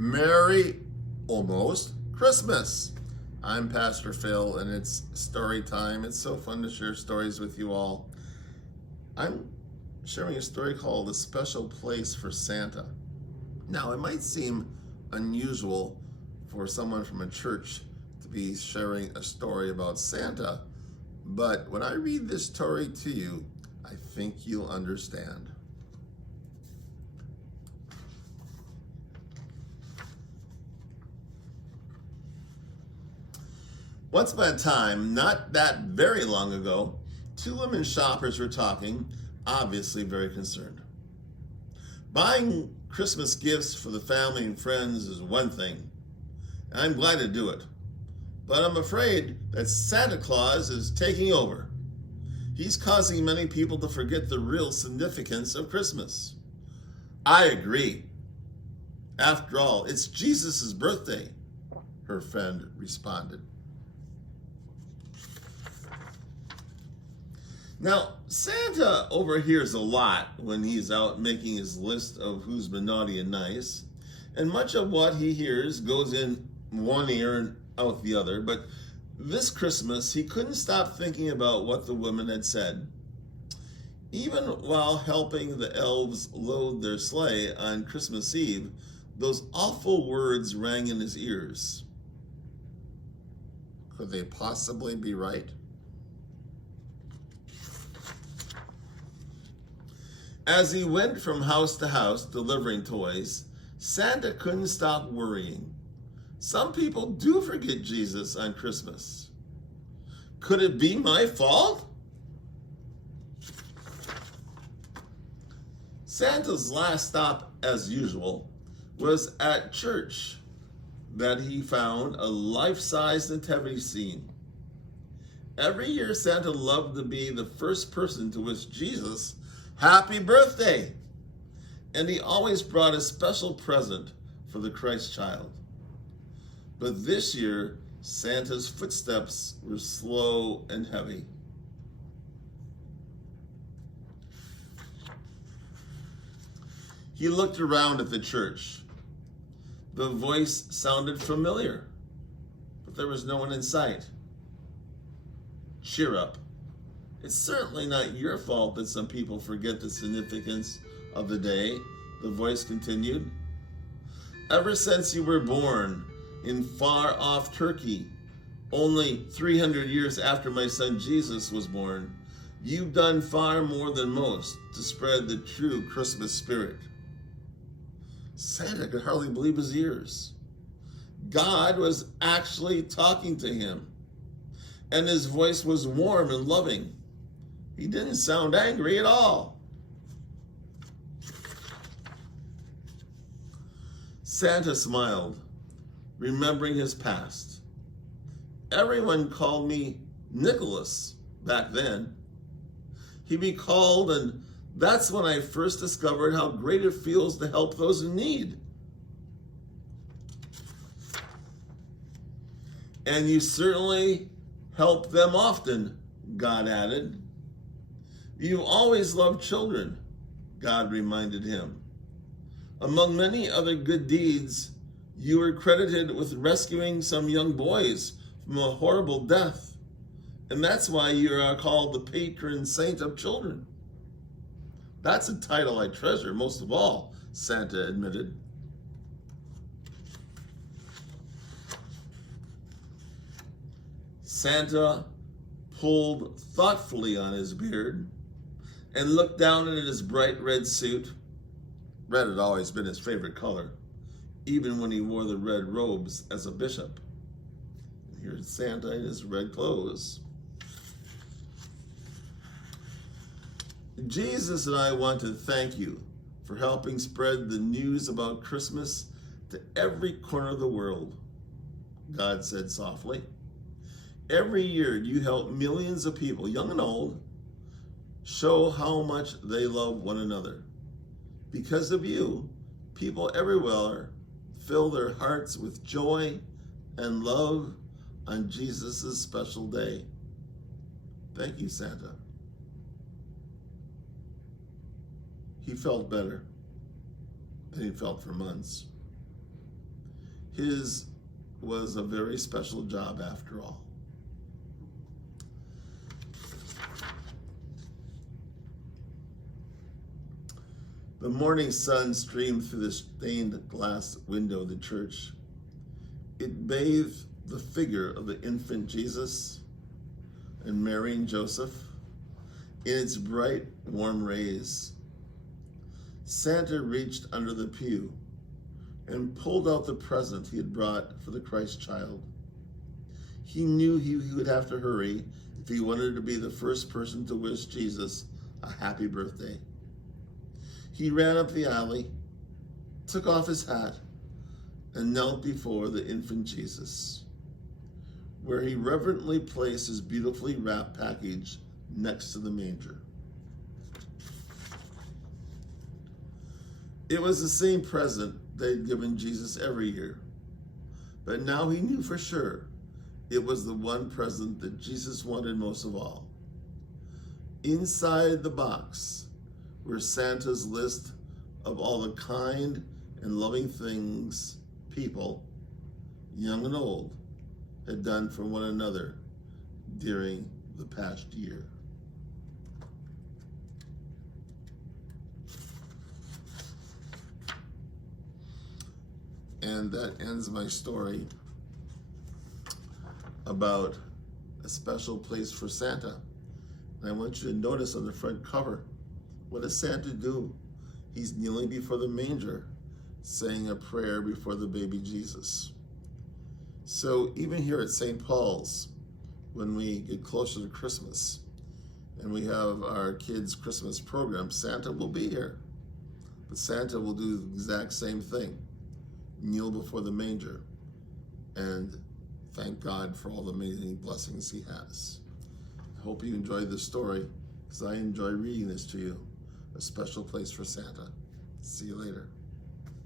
Merry almost Christmas. I'm Pastor Phil, and it's story time. It's so fun to share stories with you all. I'm sharing a story called A Special Place for Santa. Now, it might seem unusual for someone from a church to be sharing a story about Santa, but when I read this story to you, I think you'll understand. Once upon a time, not that very long ago, two women shoppers were talking, obviously very concerned. Buying Christmas gifts for the family and friends is one thing, and I'm glad to do it. But I'm afraid that Santa Claus is taking over. He's causing many people to forget the real significance of Christmas. I agree. After all, it's Jesus' birthday, her friend responded. Now, Santa overhears a lot when he's out making his list of who's been naughty and nice, and much of what he hears goes in one ear and out the other, but this Christmas he couldn't stop thinking about what the woman had said. Even while helping the elves load their sleigh on Christmas Eve, those awful words rang in his ears. Could they possibly be right? As he went from house to house delivering toys, Santa couldn't stop worrying. Some people do forget Jesus on Christmas. Could it be my fault? Santa's last stop, as usual, was at church, that he found a life-size nativity scene. Every year, Santa loved to be the first person to wish Jesus happy birthday, and he always brought a special present for the Christ child. But this year, Santa's footsteps were slow and heavy. He looked around at the church. The voice sounded familiar, but there was no one in sight. Cheer up. It's certainly not your fault that some people forget the significance of the day, the voice continued. Ever since you were born in far-off Turkey, only 300 years after my son Jesus was born, you've done far more than most to spread the true Christmas spirit. Santa could hardly believe his ears. God was actually talking to him, and his voice was warm and loving. He didn't sound angry at all. Santa smiled, remembering his past. Everyone called me Nicholas back then. He recalled, and that's when I first discovered how great it feels to help those in need. And you certainly help them often, God added. You always loved children, God reminded him. Among many other good deeds, you were credited with rescuing some young boys from a horrible death. And that's why you are called the patron saint of children. That's a title I treasure most of all, Santa admitted. Santa pulled thoughtfully on his beard and looked down at his bright red suit. Red had always been his favorite color, even when he wore the red robes as a bishop. And here's Santa in his red clothes. Jesus and I want to thank you for helping spread the news about Christmas to every corner of the world, God said softly. Every year you help millions of people, young and old, show how much they love one another. Because of you, people everywhere fill their hearts with joy and love on Jesus' special day. Thank you, Santa. He felt better than he felt for months. His was a very special job after all. The morning sun streamed through the stained glass window of the church. It bathed the figure of the infant Jesus and Mary and Joseph in its bright, warm rays. Santa reached under the pew and pulled out the present he had brought for the Christ child. He knew he would have to hurry if he wanted to be the first person to wish Jesus a happy birthday. He ran up the alley, took off his hat, and knelt before the infant Jesus, where he reverently placed his beautifully wrapped package next to the manger. It was the same present they'd given Jesus every year, but now he knew for sure it was the one present that Jesus wanted most of all. Inside the box were Santa's list of all the kind and loving things people, young and old, had done for one another during the past year. And that ends my story about a special place for Santa. And I want you to notice on the front cover, what does Santa do? He's kneeling before the manger, saying a prayer before the baby Jesus. So even here at St. Paul's, when we get closer to Christmas and we have our kids' Christmas program, Santa will be here. But Santa will do the exact same thing. Kneel before the manger and thank God for all the amazing blessings he has. I hope you enjoyed this story, because I enjoy reading this to you. A special place for Santa. See you later.